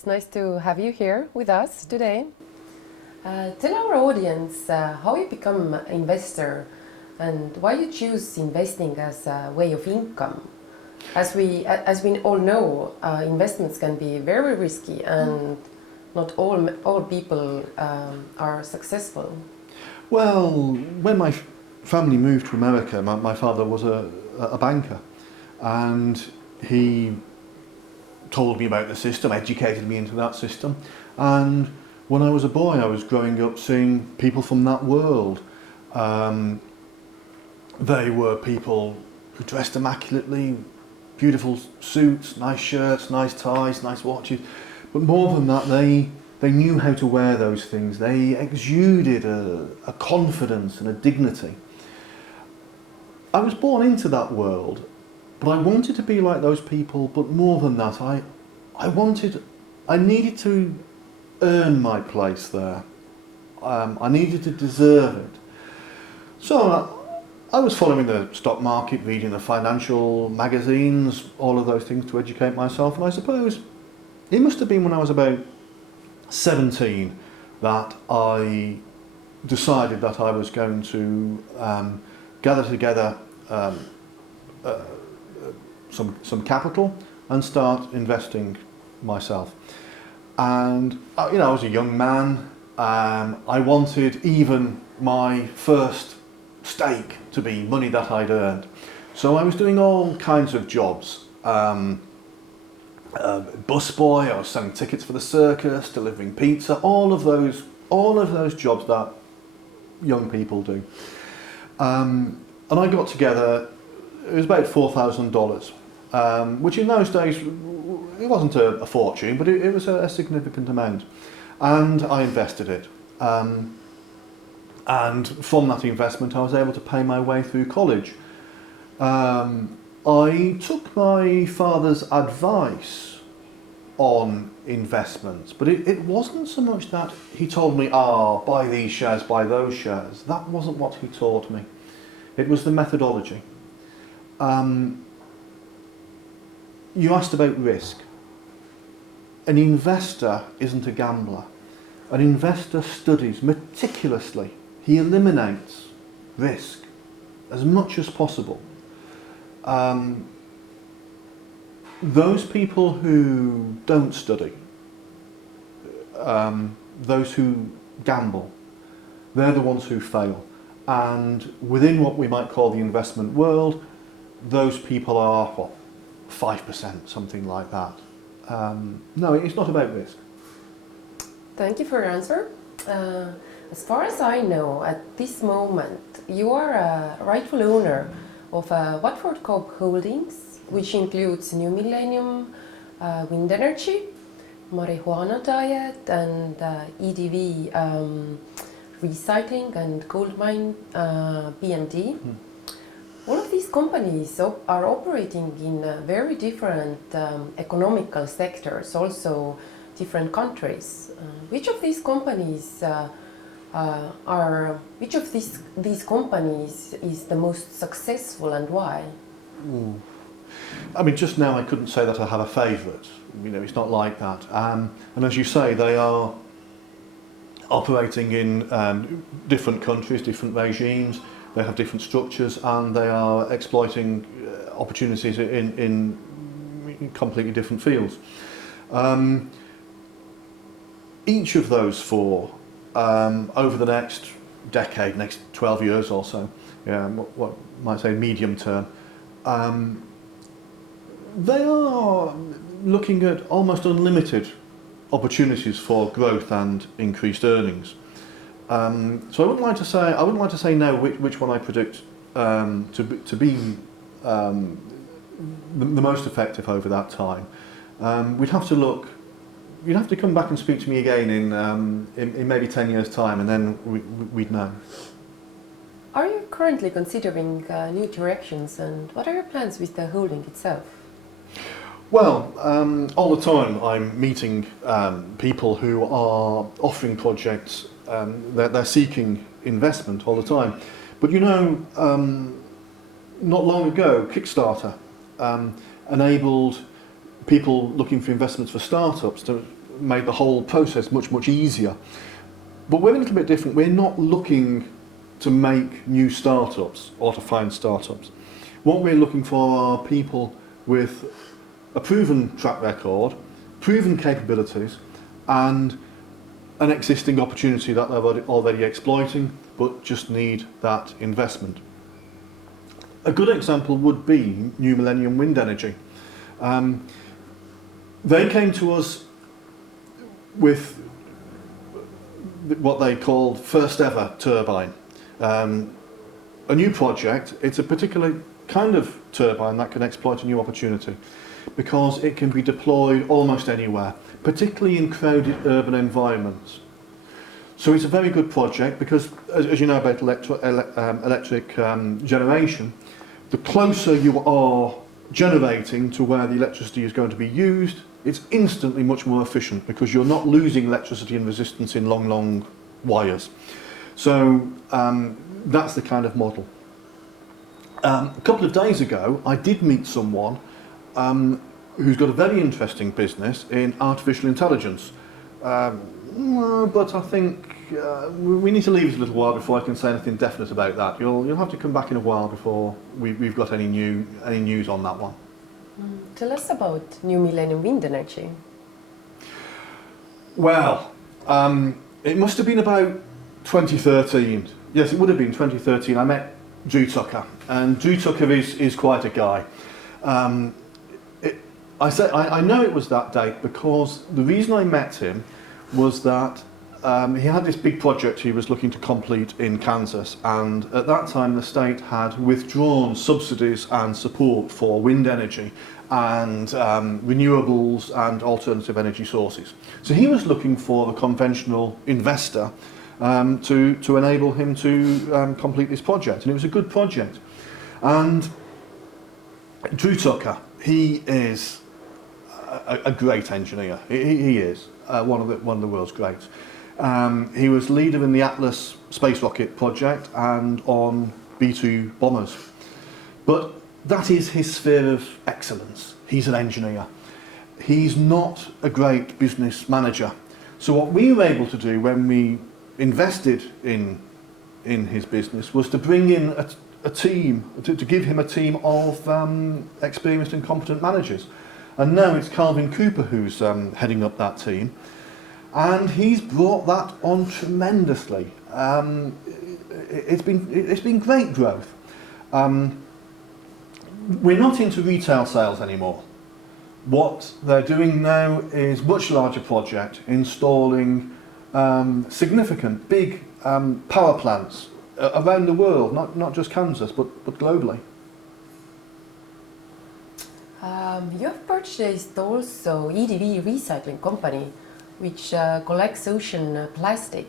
It's nice to have you here with us today. Tell our audience how you become an investor and why you choose investing as a way of income. As we all know, investments can be very risky and not all people are successful. Well, when my family moved to America, my father was a banker, and he told me about the system, educated me into that system. And when I was a boy, I was growing up seeing people from that world. They were people who dressed immaculately, beautiful suits, nice shirts, nice ties, nice watches. But more than that, they knew how to wear those things. They exuded a confidence and a dignity. I was born into that world, but I wanted to be like those people. But more than that, I needed to earn my place there. I needed to deserve it. So I was following the stock market, reading the financial magazines, all of those things to educate myself. And I suppose it must have been when I was about 17 that I decided that I was going to gather together some capital and start investing myself. And I was a young man. I wanted even my first stake to be money that I'd earned. So I was doing all kinds of jobs. Busboy, I was selling tickets for the circus, delivering pizza, all of those jobs that young people do. And I got together, it was about $4,000, which in those days, it wasn't a fortune, but it was a significant amount. And I invested it. And from that investment, I was able to pay my way through college. I took my father's advice on investments, but it wasn't so much that he told me, buy these shares, buy those shares. That wasn't what he taught me. It was the methodology. You asked about risk. An investor isn't a gambler. An investor studies meticulously. He eliminates risk as much as possible. Those people who don't study, those who gamble, they're the ones who fail. And within what we might call the investment world, those people are, 5%, something like that. No, it's not about risk. Thank you for your answer. As far as I know, at this moment, you are a rightful owner of Watford Co. Holdings, which includes New Millennium, wind energy, marijuana diet, and EDV recycling and gold mine BMD. All of these companies are operating in very different economical sectors, also different countries. Which of these companies these companies is the most successful and why? I mean, just now I couldn't say that I had a favourite. It's not like that. And as you say, they are operating in different countries, different regimes. They have different structures, and they are exploiting opportunities in completely different fields. Each of those four, over the next decade, next 12 years or so, what might say medium term, they are looking at almost unlimited opportunities for growth and increased earnings. So I wouldn't like to say now which one I predict to be the most effective over that time. You'd have to come back and speak to me again in maybe 10 years' time, and then we'd know. Are you currently considering new directions, and what are your plans with the holding itself? Well, all the time I'm meeting people who are offering projects. They're seeking investment all the time. But not long ago, Kickstarter enabled people looking for investments for startups to made the whole process much easier. But we're a little bit different. We're not looking to make new startups or to find startups. What we're looking for are people with a proven track record, proven capabilities, and an existing opportunity that they're already exploiting, but just need that investment. A good example would be New Millennium Wind Energy. They came to us with what they called first ever turbine. A new project. It's a particular kind of turbine that can exploit a new opportunity because it can be deployed almost anywhere, particularly in crowded urban environments. So it's a very good project because, as you know about electric generation, the closer you are generating to where the electricity is going to be used, it's instantly much more efficient because you're not losing electricity and resistance in long wires. So that's the kind of model. A couple of days ago, I did meet someone who's got a very interesting business in artificial intelligence. But I think we need to leave it a little while before I can say anything definite about that. You'll have to come back in a while before we've got any news on that one. Tell us about New Millennium Wind Energy. Well, it must have been about 2013. Yes, it would have been 2013. I met Drew Tucker, and Drew Tucker is quite a guy. I know it was that date because the reason I met him was that he had this big project he was looking to complete in Kansas, and at that time the state had withdrawn subsidies and support for wind energy and renewables and alternative energy sources. So he was looking for a conventional investor to enable him to complete this project, and it was a good project. And Drew Tucker, he is a great engineer. He is one of the world's greats. He was leader in the Atlas space rocket project and on B-2 bombers. But that is his sphere of excellence. He's an engineer. He's not a great business manager. So what we were able to do when we invested in his business was to bring in a team, to give him a team of experienced and competent managers. And now it's Calvin Cooper who's heading up that team. And he's brought that on tremendously. It's been great growth. We're not into retail sales anymore. What they're doing now is much larger project, installing significant big power plants around the world, not just Kansas, but globally. You have purchased also EDV recycling company, which collects ocean plastic.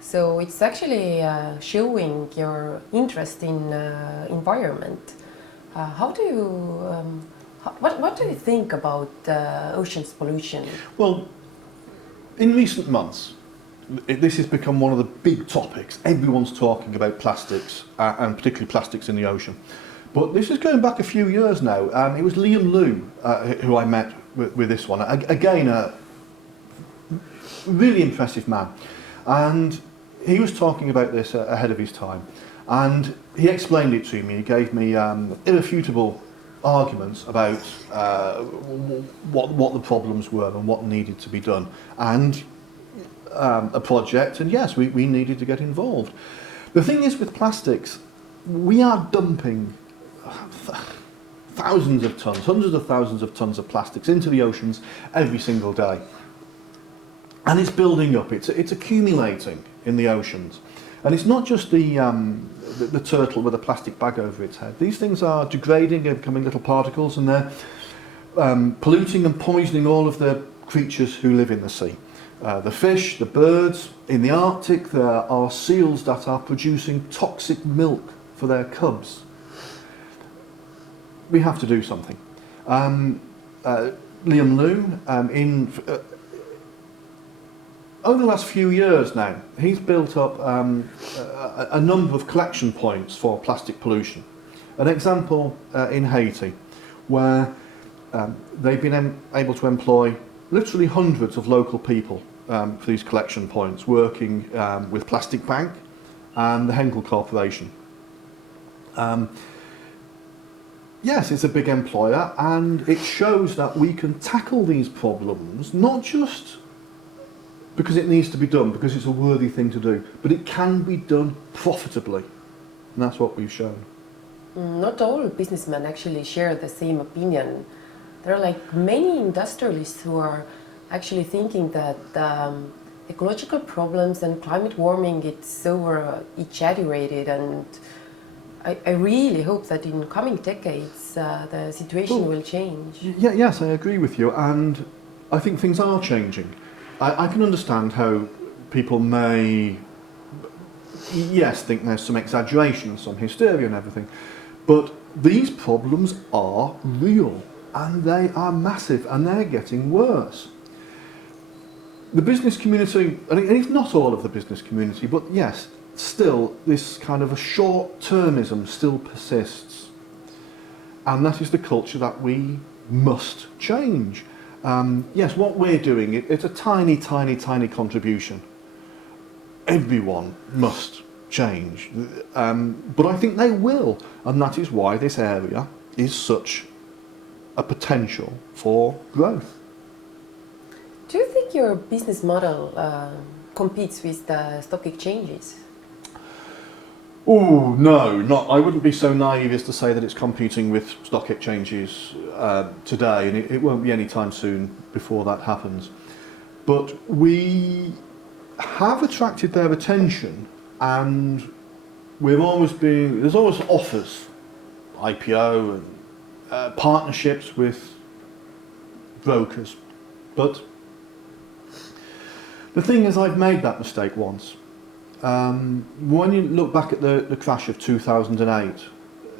So it's actually showing your interest in environment. What do you think about oceans pollution? Well, in recent months, this has become one of the big topics. Everyone's talking about plastics, and particularly plastics in the ocean. But this is going back a few years now. It was Liam Liu who I met with this one. Again, a really impressive man. And he was talking about this ahead of his time. And he explained it to me. He gave me irrefutable arguments about what the problems were and what needed to be done. And a project, and yes, we needed to get involved. The thing is with plastics, we are dumping thousands of tons, hundreds of thousands of tons of plastics into the oceans every single day. And it's building up, it's accumulating in the oceans. And it's not just the turtle with a plastic bag over its head. These things are degrading and becoming little particles, and they're polluting and poisoning all of the creatures who live in the sea. The fish, the birds. In the Arctic there are seals that are producing toxic milk for their cubs. We have to do something. Liam Liu, over the last few years now, he's built up a number of collection points for plastic pollution. An example in Haiti, where they've been able to employ literally hundreds of local people for these collection points, working with Plastic Bank and the Henkel Corporation. Yes, it's a big employer, and it shows that we can tackle these problems, not just because it needs to be done, because it's a worthy thing to do, but it can be done profitably, and that's what we've shown. Not all businessmen actually share the same opinion. There are like many industrialists who are actually thinking that ecological problems and climate warming, it's so exaggerated, and I really hope that in coming decades the situation will change. Yes, I agree with you, and I think things are changing. I can understand how people may, yes, think there's some exaggeration, some hysteria and everything, but these problems are real, and they are massive, and they're getting worse. The business community, and it's not all of the business community, but yes, still this kind of a short-termism still persists, and that is the culture that we must change. Yes, what we're doing, it's a tiny, tiny, tiny contribution. Everyone must change, but I think they will, and that is why this area is such a potential for growth. Do you think your business model competes with the stock exchanges? Oh, no, not. I wouldn't be so naive as to say that it's competing with stock exchanges today, and it won't be any time soon before that happens. But we have attracted their attention, and there's always offers, IPO and partnerships with brokers. But the thing is, I've made that mistake once. When you look back at the crash of 2008,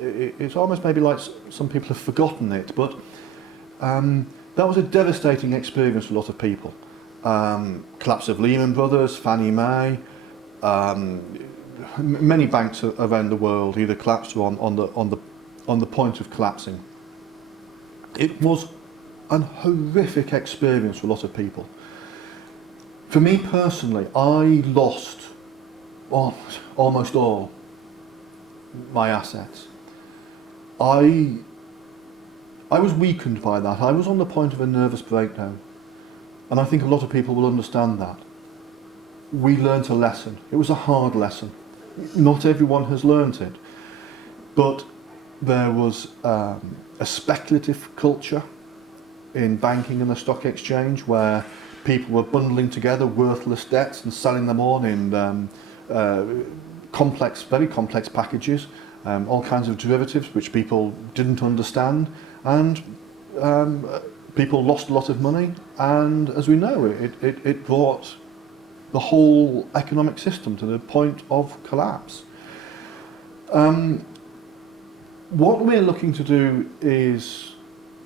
it's almost maybe like some people have forgotten it, but that was a devastating experience for a lot of people. Collapse of Lehman Brothers, Fannie Mae, many banks around the world either collapsed or on the point of collapsing. It was a horrific experience for a lot of people. For me personally, I lost almost all my assets. I was weakened by that. I was on the point of a nervous breakdown, and I think a lot of people will understand that. We learnt a lesson. It was a hard lesson. Not everyone has learnt it, but there was a speculative culture in banking and the stock exchange where people were bundling together worthless debts and selling them on in very complex packages, all kinds of derivatives which people didn't understand, and people lost a lot of money, and as we know, it brought the whole economic system to the point of collapse. What we're looking to do is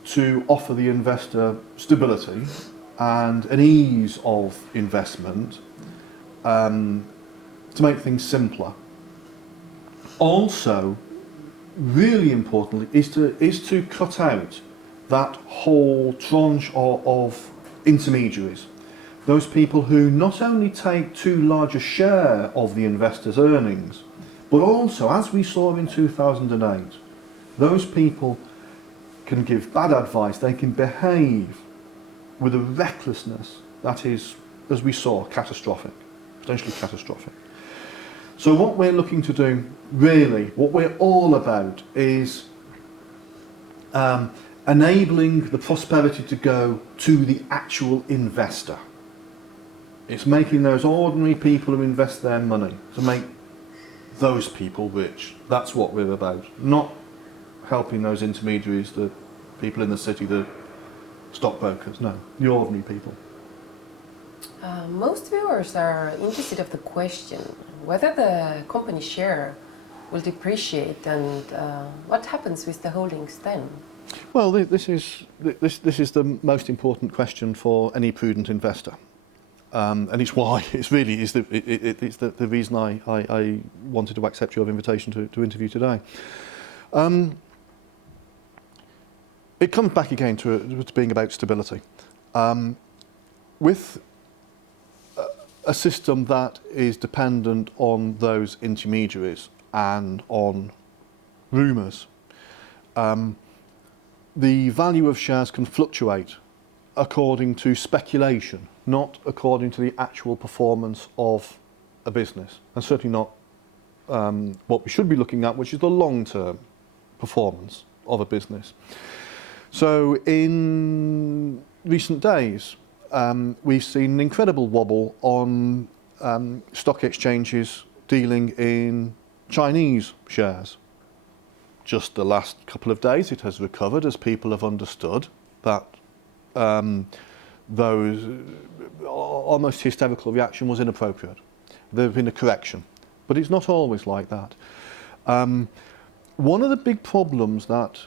to offer the investor stability and an ease of investment, to make things simpler. Also, really importantly, is to cut out that whole tranche of intermediaries. Those people who not only take too large a share of the investor's earnings, but also, as we saw in 2008, those people can give bad advice, they can behave with a recklessness that is, as we saw, catastrophic, potentially catastrophic. So what we're looking to do, really, what we're all about is enabling the prosperity to go to the actual investor. It's making those ordinary people who invest their money, to make those people rich. That's what we're about. Not helping those intermediaries, the people in the city, the stockbrokers, no, the ordinary people. Most viewers are interested of the question whether the company share will depreciate, and what happens with the holdings then? Well, this is the most important question for any prudent investor, and it's why it's the reason I wanted to accept your invitation to interview today. It comes back again to being about stability. with a system that is dependent on those intermediaries and on rumours, the value of shares can fluctuate according to speculation, not according to the actual performance of a business, and certainly not what we should be looking at, which is the long-term performance of a business. So in recent days, we've seen an incredible wobble on stock exchanges dealing in Chinese shares. Just the last couple of days it has recovered as people have understood that those almost hysterical reaction was inappropriate. There has been a correction, but it's not always like that. One of the big problems that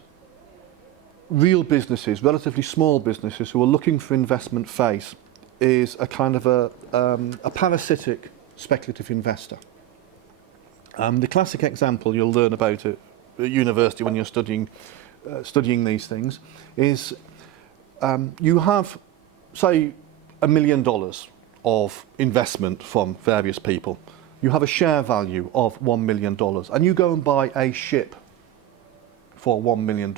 real businesses, relatively small businesses who are looking for investment face is a kind of a parasitic speculative investor. The classic example you'll learn about at university when you're studying these things is you have, say, $1 million of investment from various people. You have a share value of $1 million and you go and buy a ship for $1 million.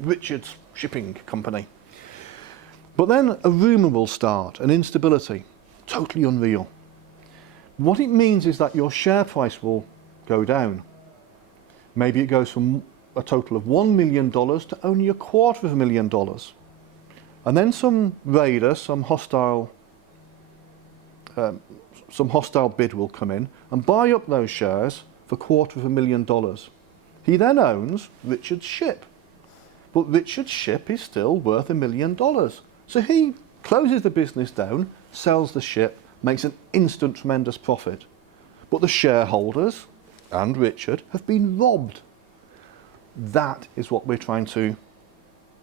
Richard's shipping company. But then a rumour will start, an instability, totally unreal. What it means is that your share price will go down. Maybe it goes from a total of $1 million to only $250,000. And then some raider, some hostile bid will come in and buy up those shares for $250,000. He then owns Richard's ship. But Richard's ship is still worth $1 million. So he closes the business down, sells the ship, makes an instant tremendous profit. But the shareholders and Richard have been robbed. That is what we're trying to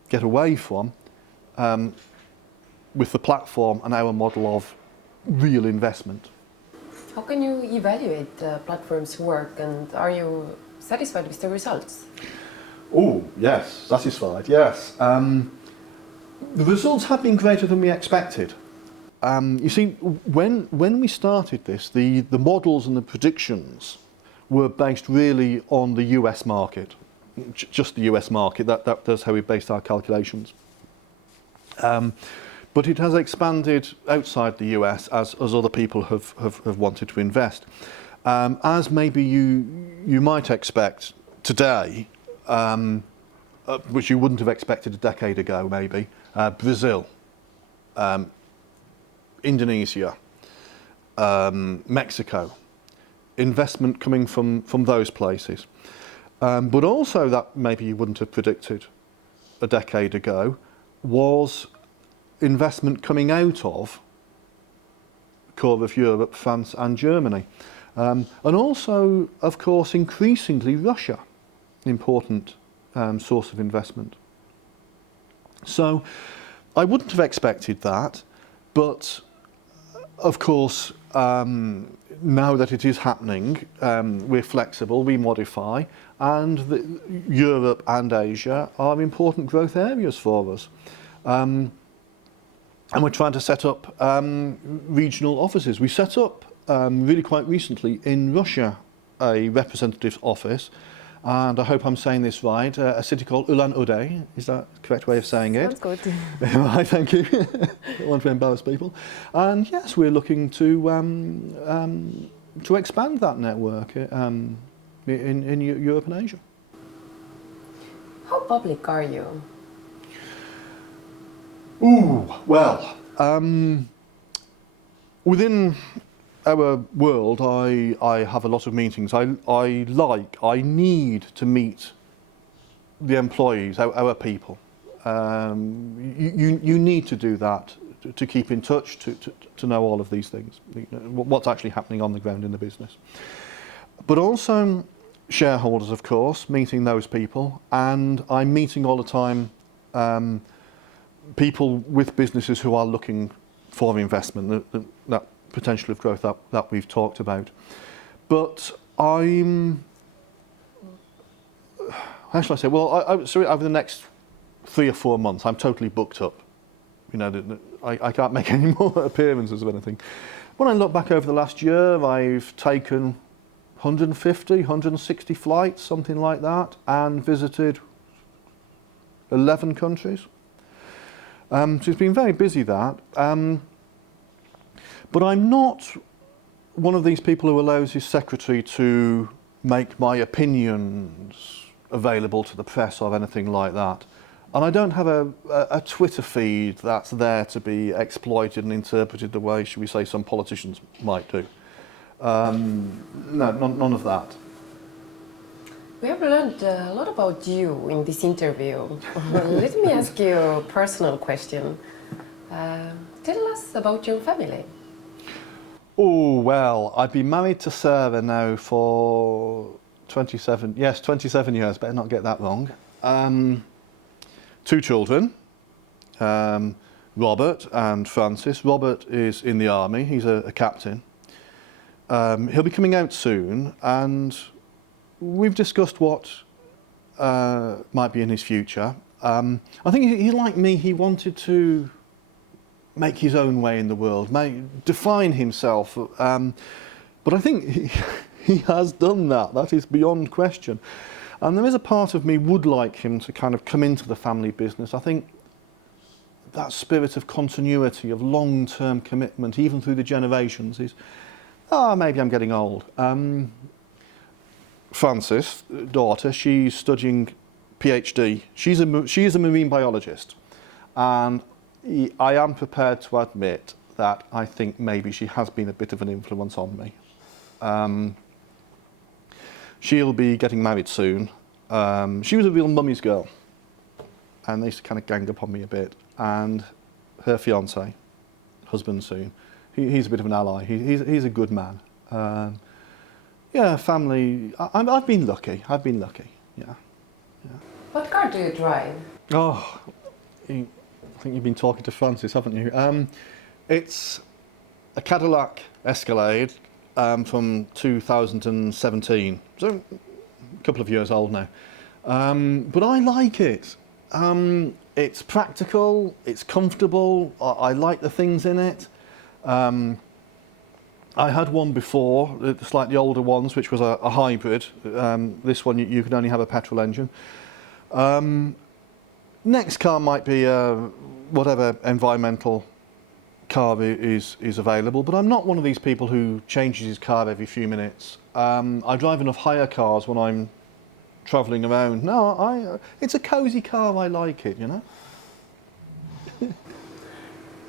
get away from with the platform and our model of real investment. How can you evaluate the platform's work, and are you satisfied with the results? Oh, yes, satisfied, yes. The results have been greater than we expected. You see, when we started this, the models and the predictions were based really on the US market, just the US market. That's how we based our calculations. But it has expanded outside the US as other people have wanted to invest. As maybe you might expect today, which you wouldn't have expected a decade ago maybe, Brazil, Indonesia, Mexico, investment coming from those places. But also that maybe you wouldn't have predicted a decade ago was investment coming out of core of Europe, France and Germany. And also, of course, increasingly Russia, important source of investment. So I wouldn't have expected that, but of course, now that it is happening, we're flexible, we modify, and Europe and Asia are important growth areas for us. And we're trying to set up regional offices. We set up really quite recently in Russia a representative office, and I hope I'm saying this right, a city called Ulan-Ude. Is that the correct way of saying it? Sounds good. Right, thank you. Don't want to embarrass people. And yes, we're looking to expand that network in Europe and Asia. How public are you? Ooh, well, within our world, I have a lot of meetings. I need to meet the employees, our people. You need to do that to keep in touch, to know all of these things, what's actually happening on the ground in the business. But also shareholders, of course, meeting those people, and I'm meeting all the time people with businesses who are looking for investment, that potential of growth that we've talked about. But I'm, how shall I say, well, so over the next 3 or 4 months, I'm totally booked up You know, I can't make any more appearances of anything. When I look back over the last year, I've taken 150, 160 flights, something like that, and visited 11 countries. So it's been very busy, that. But I'm not one of these people who allows his secretary to make my opinions available to the press or anything like that. And I don't have a Twitter feed that's there to be exploited and interpreted the way, should we say, some politicians might do. No, none of that. We have learned a lot about you in this interview. Let me ask you a personal question. Tell us about your family. Oh, well, I've been married to Sarah now for 27 years, better not get that wrong. 2 children, Robert and Francis. Robert is in the army, he's a captain. He'll be coming out soon, and we've discussed what might be in his future. I think he, like me, he wanted to make his own way in the world, define himself. But I think he has done that. That is beyond question. And there is a part of me would like him to kind of come into the family business. I think that spirit of continuity, of long-term commitment, even through the generations, is, maybe I'm getting old. Frances, daughter, she's studying PhD. She is a marine biologist, and I am prepared to admit that I think maybe she has been a bit of an influence on me. She'll be getting married soon. She was a real mummy's girl, and they used to kind of gang up on me a bit. And her fiance, husband soon, he's a bit of an ally. He's a good man. Yeah, family. I've been lucky. Yeah. What car do you drive? Oh, I think you've been talking to Francis, haven't you? It's a Cadillac Escalade from 2017, so a couple of years old now. But I like it. It's practical, it's comfortable, I like the things in it. I had one before, the slightly older ones, which was a hybrid. This one, you could only have a petrol engine. Next car might be whatever environmental car is available, but I'm not one of these people who changes his car every few minutes. I drive enough hire cars when I'm travelling around. No, it's a cosy car, I like it, you know.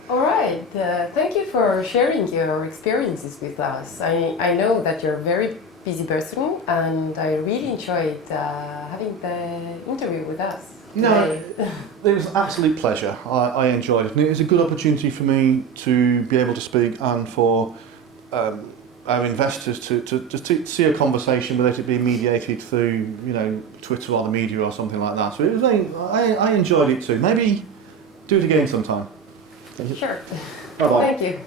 All right, thank you for sharing your experiences with us. I know that you're a very busy person, and I really enjoyed having the interview with us. No, it was an absolute pleasure. I enjoyed it, and it was a good opportunity for me to be able to speak, and for our investors to see a conversation without it being mediated through, you know, Twitter or the media or something like that. So it was I enjoyed it too. Maybe do it again sometime. Sure. Bye-bye. Thank you.